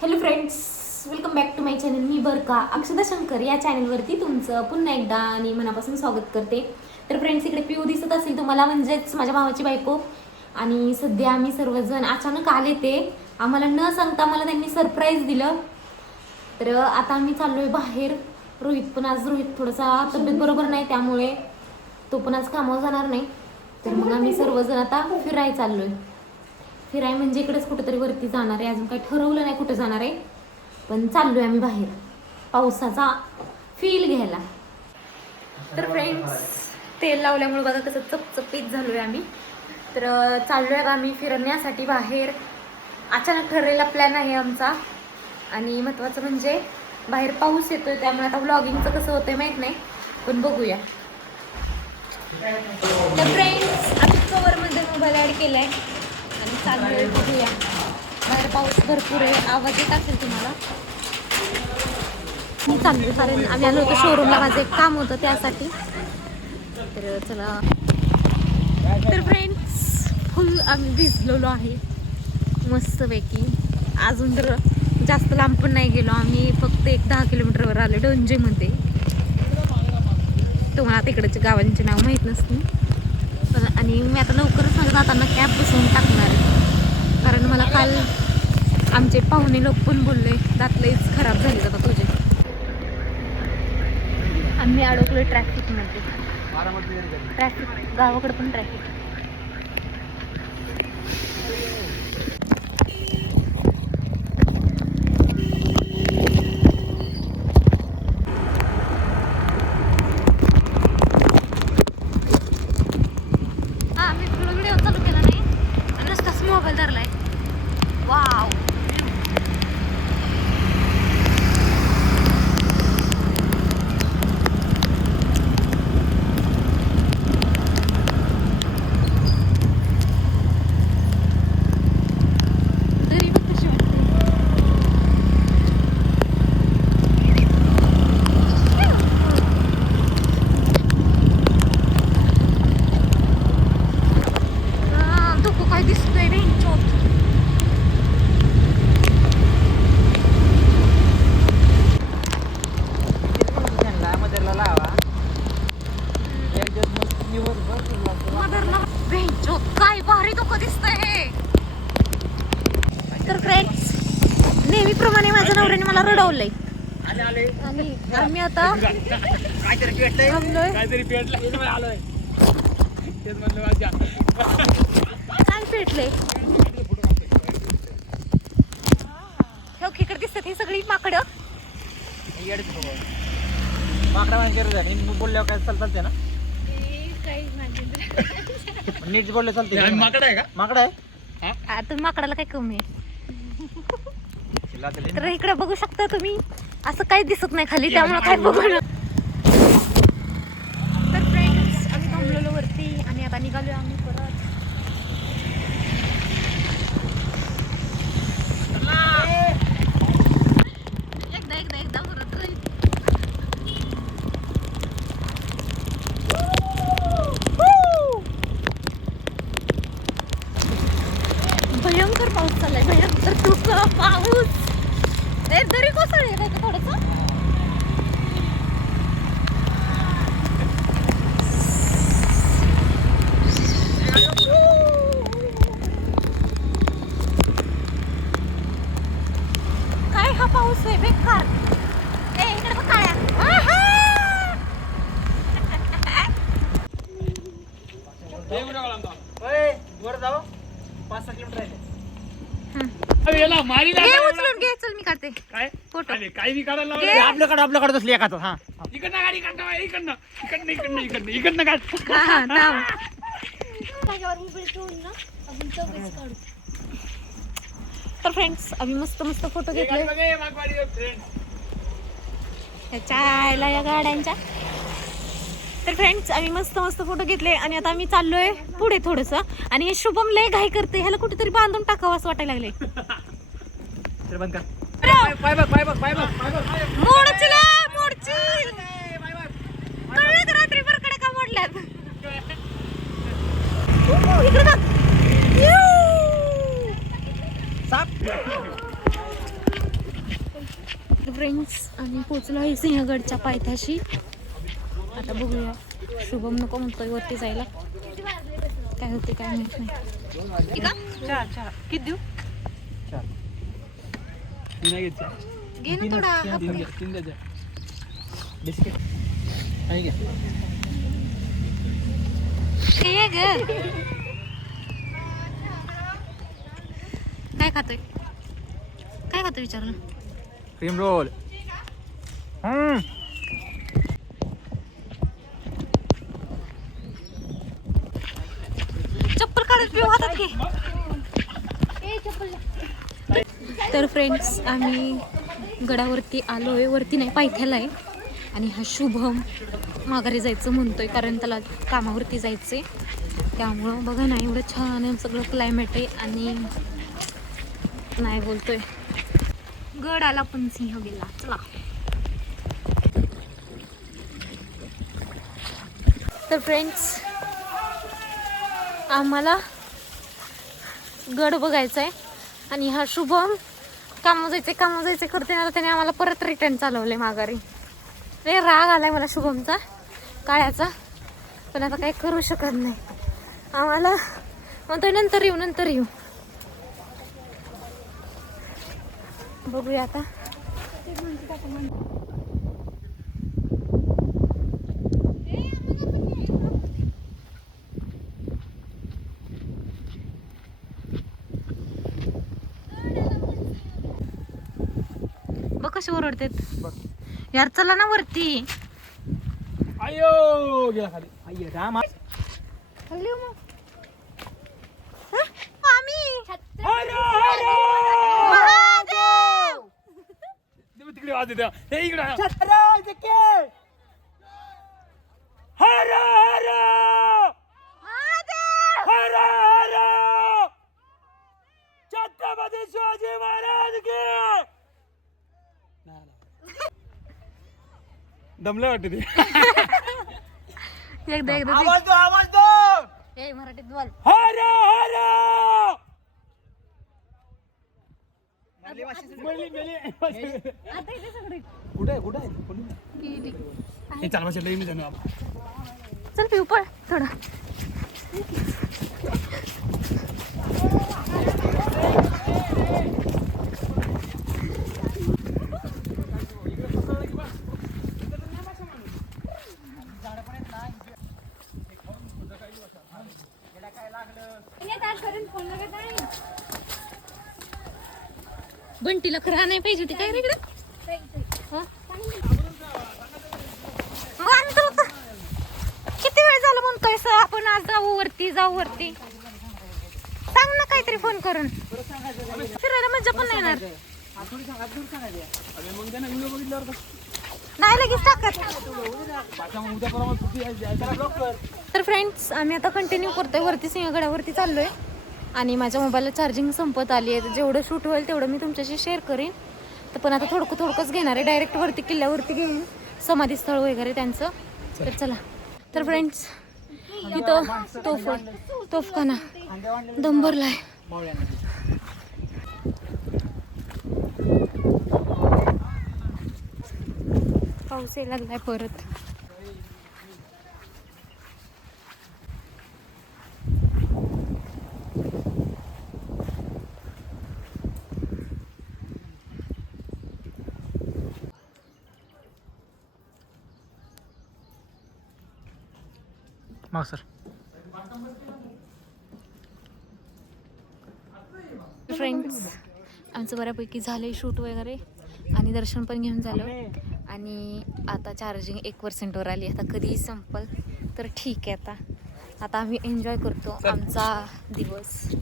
Hello friends welcome back to my channel मी बरका. अक्षदा शंकर या चॅनलवरती तुमचं पुन्हा एकदा आणि मनापासून स्वागत करते. तर फ्रेंड्स इकडे पिऊ दिसत असेल तुम्हाला म्हणजेच माझ्या भावाची बायको. आणि सध्या आम्ही सर्वजण अचानक आले ते. आम्हाला न सांगता मला त्यांनी सरप्राईज दिलं. तर आता आम्ही चाललोय बाहेर. रोहित पण आज रोहित थोडासा तब्येत बरोबर नाही त्यामुळे तो पण आज कामावर जाणार नाही. तर मग आम्ही सर्वजण आता फिराय चाललोय. फिराय म्हणजे इकडेच कुठेतरी वरती जाणार आहे. अजून काही ठरवलं नाही कुठे जाणार आहे. पण चाललोय आम्ही बाहेर. पावसाचा फील घ्यायला. तर फ्रेंड्स तेल लावल्यामुळे बघा कसं चपचपीत झालोय आम्ही. तर चाललो चाललोय आम्ही फिरण्यासाठी बाहेर. अचानक ठरलेला प्लॅन आहे आमचा. आणि महत्त्वाचं म्हणजे बाहेर पाऊस येतोय त्यामुळे आता व्लॉगिंगचं कसं होतंय माहीत नाही. पण बघूया. तर फ्रेंड्स आम्ही कवरमध्ये मोबाईल ॲड केला आहे आणि चाललोय बघूया. बाहेर पाऊस भरपूर आहे. आवाज येत असेल तुम्हाला? मी चाललोय कारण आम्ही आलो होतो शोरूमला माझं एक काम होतं त्यासाठी. तर चला. तर फ्रेंड्स फुल आम्ही भिजलेलो आहे. मस्तपैकी. अजून तर जास्त लांब पण नाही गेलो. आम्ही फक्त एक दहा किलोमीटरवर आलो डोंजेमध्ये. तुम्हाला तिकडच्या गावांचे नाव माहीत नसतील. पण आणि मी आता लवकरच मला जाताना कॅब बसवून टाकणार आहे. कारण मला काल आमचे पाहुणे लोक पण बोलले दातलंच खराब झाले जातात तुझे. आम्ही अडकलो ट्रॅफिकमध्ये ट्रॅफिक गावाकडे पण ट्रॅफिक हा मी तुला व्हिडिओ चालू केला नाही आणि नुसताच मोबाईल धरलाय वाव तरी बघ कशी वाटते हा, धोको काय दिसतोय बेंचोत मदरला बेंचोत काय भारी धोको दिसतंय. हे तर फ्रेंड्स नेहमीप्रमाणे माझ्या नवऱ्याने मला रडवलंय. आणि आम्ही आता थांबलोय. काय पेटले हो खेकड दिसतात ही सगळी माकडं. माकडा माहिती झाली. मी बोलल्यावर काय चाल चालते ना? नीट बोलले चालते माकडा आहे का? माकडा आहे? आता माकडाला काय कमी आहे? चिल्ला तरी. तर इकडे बघू शकता तुम्ही. असं काही दिसत नाही खाली त्यामुळे काय बघू ना. तर फ्रेंड्स आम्ही थांबलेलो वरती आणि आता निघालो आम्ही परत. एकदा एकदा एकदा परत राहील. भयंकर पाऊस चाललाय भयंकर तुझा पाऊस ए तरी कोसळी आहे का थोडस काय हा पाऊस आहे बेकार ए इकडे बघ काळ्या आहा! ओय, वर जाऊ पाच सहा किलोमीटर आहे हं. याला मारी घे उचलून घे चल मी काढते. काय? फोटो. अरे, काही बी काढायला. आपल्याकडे आपल्याकडे तसली एखादा हा. इकडनं गाडी काढता इकडनं इकडनं इकडनं इकडनं इकडनं काढ. हा हा थांब. तर फ्रेंड्स आम्ही मस्त मस्त फोटो हे घेतले. त्याच्या आईला या गाड्यांच्या. तर फ्रेंड्स आम्ही मस्त मस्त फोटो घेतले आणि आता आम्ही चाललोय पुढे थोडस. आणि हे शुभम लय घाई करते ह्याला कुठेतरी बांधून टाकावं असं वाटायला लागले फ्रेंड्स आम्ही पोचलो आहे सिंहगडच्या पायथ्याशी. आता बघूया. शुभम नको म्हणतोय वरती जायला. काय होते काय माहीत नाही. किती देऊ? घे ना थोडा बिस्किट. आहे घ्या ये ग. काय खातोय? काय खातोय विचारलं क्रीम रोल. हम्म. काढत पिऊ हातात घे. तर फ्रेंड्स आम्ही गडावरती आलो आहे वरती नाही पायथ्याला आहे. आणि हा शुभम माघारी जायचं म्हणतोय कारण त्याला कामावरती जायचंय. त्यामुळं बघा ना एवढं छान आहे सगळं क्लायमेट आहे आणि नाही बोलतोय. गड आला पण सिंह गेला. चला. तर फ्रेंड्स आम्हाला गड बघायचा आहे आणि हा शुभम कामं जायचे कामं जायचे करते ना त्याने आम्हाला परत रिटर्न चालवले माघारी. रे राग आलाय मला शुभमचा काळ्याचा. पण आता काही करू शकत नाही. आम्हाला म्हणतोय नंतर येऊ नंतर येऊ. बघूया आता. ओरडतात. यार चला ना वरती. अयो गेला खाली. अय्य राम. हर महादेव! देव तिकडे हे इकडे छत्रराज के हर हर महादेव हर हर छत्रपती शिवाजी महाराज के दमलं वाटत ते. एकदा एकदा आवाज दो आवाज दो! ए मराठीत बोल. हर हर! मेली मेली कुठे आहे कुठे आहे? कोणी हे चाल भाषा लई मी जाणू आपण चल पिऊ पळ थोडा. बंटीला खरं नाही पाहिजे होती. काय रेकडे इकडं? किती वेळ झाला म्हणतोय सर आपण आज जाऊ वरती जाऊ वरती? सांग ना काहीतरी फोन करून. फिरायला मज्जा पण नाही येणार. नाही लगेच टाकत. तर फ्रेंड्स आम्ही आता कंटिन्यू करतोय. वरती सिंहगडावरती चाललोय. आणि माझ्या मोबाईलला चार्जिंग संपत आली आहे. जेवढं शूट होईल तेवढं मी तुमच्याशी शेअर करीन. तर पण आता थोडकं थोडकंच घेणार आहे. डायरेक्ट वरती किल्ल्यावरती घेईन. समाधी स्थळ वगैरे त्यांचं. तर चला. तर फ्रेंड्स इथं तोफ तोफखाना. दम भरलाय पाऊस यायला लागलाय परत. मग सर. फ्रेंड्स आमचं बऱ्यापैकी झालंय शूट वगैरे. आणि दर्शन पण घेऊन झालं. आणि आता चार्जिंग एक पर्सेंटवर आली. आता कधीही संपल तर ठीक आहे आता. आता आम्ही एन्जॉय करतो आमचा दिवस.